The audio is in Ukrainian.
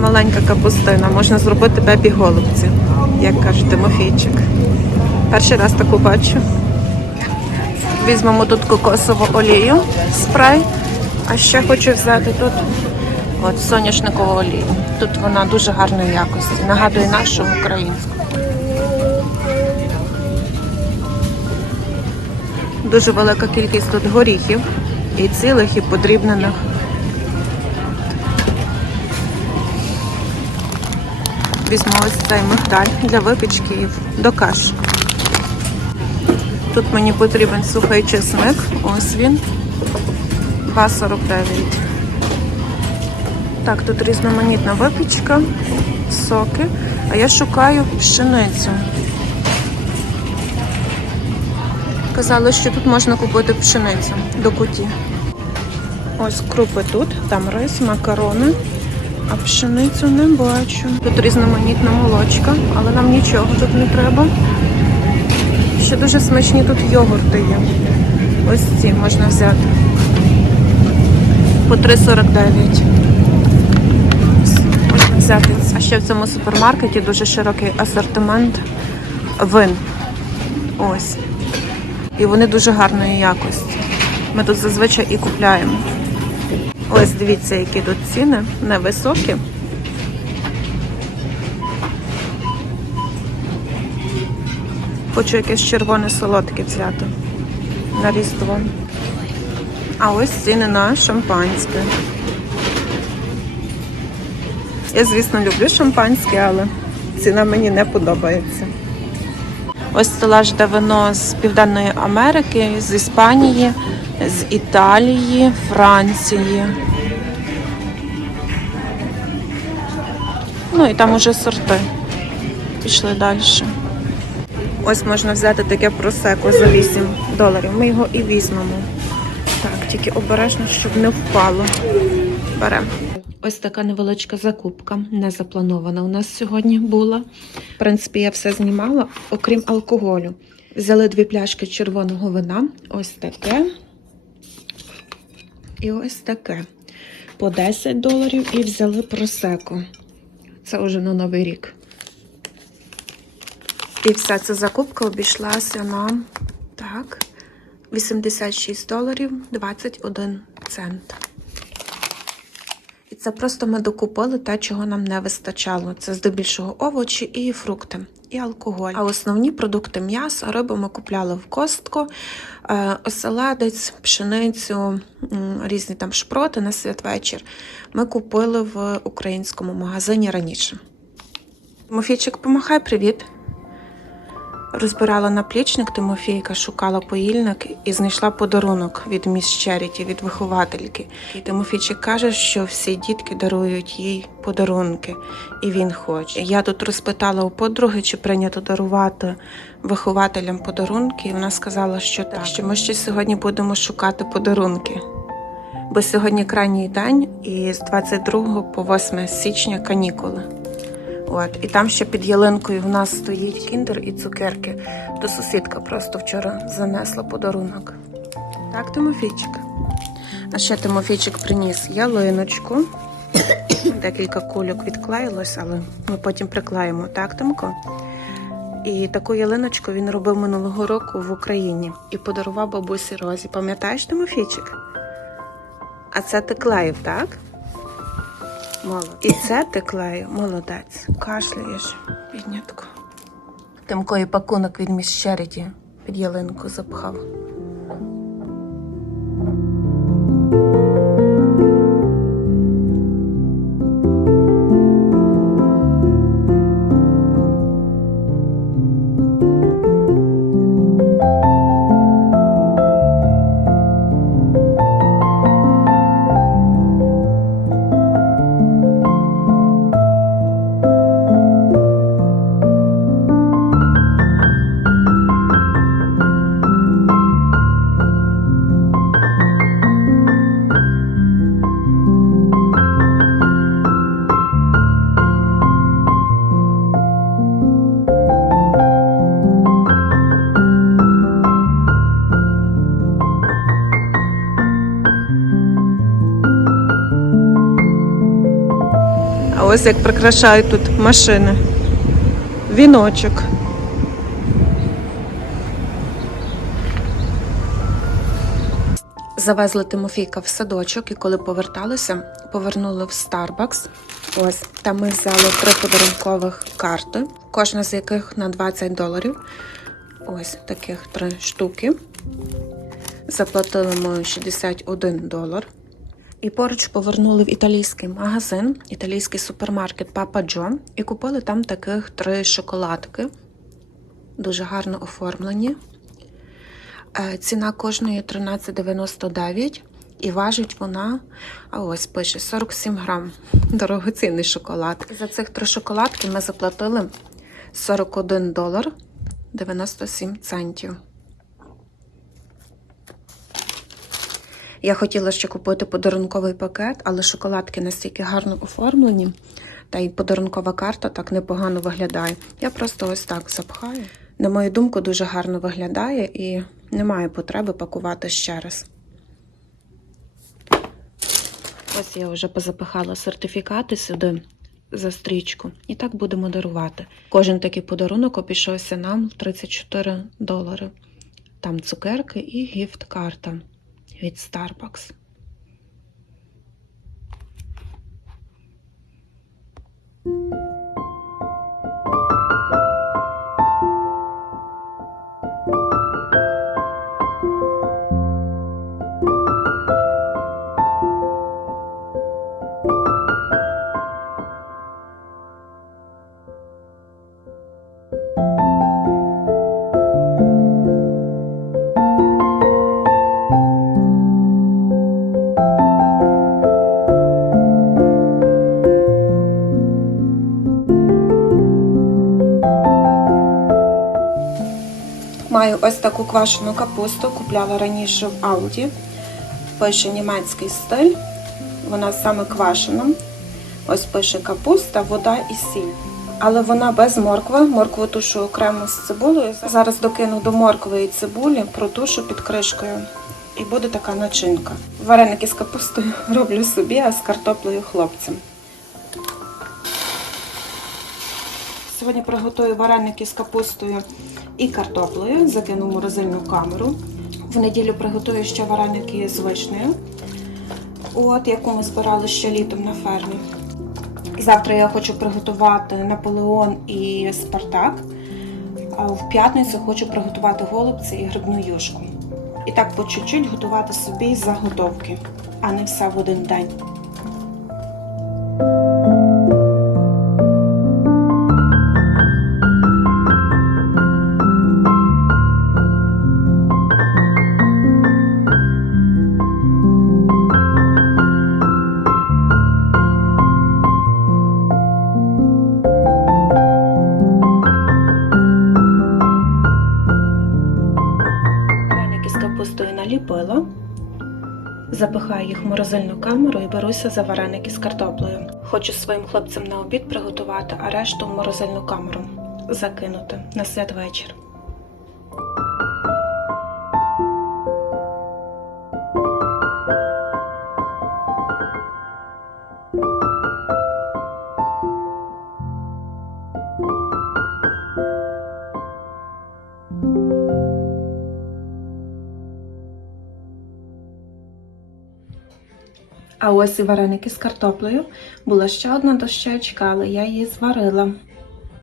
маленька капустина, можна зробити бебі голубці, як каже Тимофійчик. Перший раз таку бачу. Візьмемо тут кокосову олію, спрей. А ще хочу взяти тут от, соняшникову олію. Тут вона дуже гарної якості. Нагадує нашу українську. Дуже велика кількість тут горіхів і цілих, і подрібнених. Візьму ось цей мигдаль для випічки до каш. Тут мені потрібен сухий чесник. Ось він. 2,49. Так, тут різноманітна випічка, соки. А я шукаю пшеницю. Казали, що тут можна купити пшеницю до куті. Ось крупи тут, там рис, макарони. А пшеницю не бачу. Тут різноманітна молочка, але нам нічого тут не треба. Ще дуже смачні тут йогурти є. Ось ці можна взяти. По 3,49. Можна взяти. А ще в цьому супермаркеті дуже широкий асортимент вин. Ось. І вони дуже гарної якості. Ми тут зазвичай і купляємо. Ось дивіться, які тут ціни невисокі. Хочу якесь червоне солодке взяти на різдво. А ось ціни на шампанське. Я, звісно, люблю шампанське, але ціна мені не подобається. Ось стелаж де вино з Південної Америки, з Іспанії, з Італії, Франції. Ну і там уже сорти. Пішли далі. Ось можна взяти таке просеко за 8 доларів. Ми його і візьмемо. Так, тільки обережно, щоб не впало. Беремо. Ось така невеличка закупка, не запланована у нас сьогодні була. В принципі, я все знімала, окрім алкоголю. Взяли дві пляшки червоного вина. Ось таке. І ось таке. По 10 доларів і взяли просеко. Це вже на новий рік. І вся ця закупка обійшлася нам так, 86 доларів 21 цент. І це просто ми докупили те, чого нам не вистачало. Це здебільшого овочі і фрукти, і алкоголь. А основні продукти м'яса, рибу ми купляли в костку, е, оселедець, пшеницю, різні там шпроти на святвечір. Ми купили в українському магазині раніше. Мофійчик, помахай привіт. Розбирала наплічник Тимофійка, шукала поїльник і знайшла подарунок від міс Черіті, від виховательки. І Тимофійчик каже, що всі дітки дарують їй подарунки, і він хоче. Я тут розпитала у подруги, чи прийнято дарувати вихователям подарунки, і вона сказала, що так, що ми ще сьогодні будемо шукати подарунки. Бо сьогодні крайній день, і з 22 по 8 січня канікули. От, і там ще під ялинкою в нас стоїть кіндер і цукерки. То сусідка просто вчора занесла подарунок. Так, Тимофійчик. А ще Тимофійчик приніс ялиночку. Декілька кульок відклеїлось, але ми потім приклеїмо, так, Тимко? І таку ялиночку він робив минулого року в Україні і подарував бабусі Розі. Пам'ятаєш, Тимофійчик? А це ти клеїв, так? Молодець. І це ти клею. молодець. Кашляєш, піднятко. Тимко і пакунок від міс Черіті під ялинку запхав. Ось як прикрашають тут машини. Віночок. Завезли Тимофійка в садочок, і коли поверталися, повернули в Starbucks. Ось там ми взяли три подарункових карти, кожна з яких на 20 доларів. Ось таких три штуки. Заплатили ми 61 долар. І поруч повернули в італійський магазин, італійський супермаркет Папа Джо, і купили там таких три шоколадки. Дуже гарно оформлені. Е, Ціна кожної 13,99 і важить вона, а ось пише 47 грам. Дорогоцінний шоколад. За цих три шоколадки ми заплатили 41 долар 97 центів. Я хотіла ще купити подарунковий пакет, але шоколадки настільки гарно оформлені, та й подарункова карта так непогано виглядає. Я просто ось так запхаю. На мою думку, дуже гарно виглядає і немає потреби пакувати ще раз. Ось я вже позапихала сертифікати сюди за стрічку, і так будемо дарувати. Кожен такий подарунок обійшовся нам в 34 долари. Там цукерки і гіфт-карта від Starbucks. Маю ось таку квашену капусту, купляла раніше в Ауді. Пише німецький стиль. Вона саме квашена. Ось пише капуста, вода і сіль. Але вона без моркви. Моркву тушу окремо з цибулею. Зараз докину до моркви і цибулі, протушу під кришкою. І буде така начинка. Вареники з капустою роблю собі, а з картоплею хлопцям. Сьогодні приготую вареники з капустою і картоплею, закину в морозильну камеру. В неділю приготую ще вареники з вишнею, от яку ми збирали ще літом на фермі. Завтра я хочу приготувати Наполеон і Спартак. А в п'ятницю хочу приготувати голубці і грибну юшку. І так по чуть-чуть готувати собі заготовки, а не все в один день. Запихаю їх в морозильну камеру і беруся за вареники з картоплею. Хочу своїм хлопцям на обід приготувати, а решту в морозильну камеру закинути на святвечір. А ось і вареники з картоплею. Була ще одна дощечка, але я її зварила.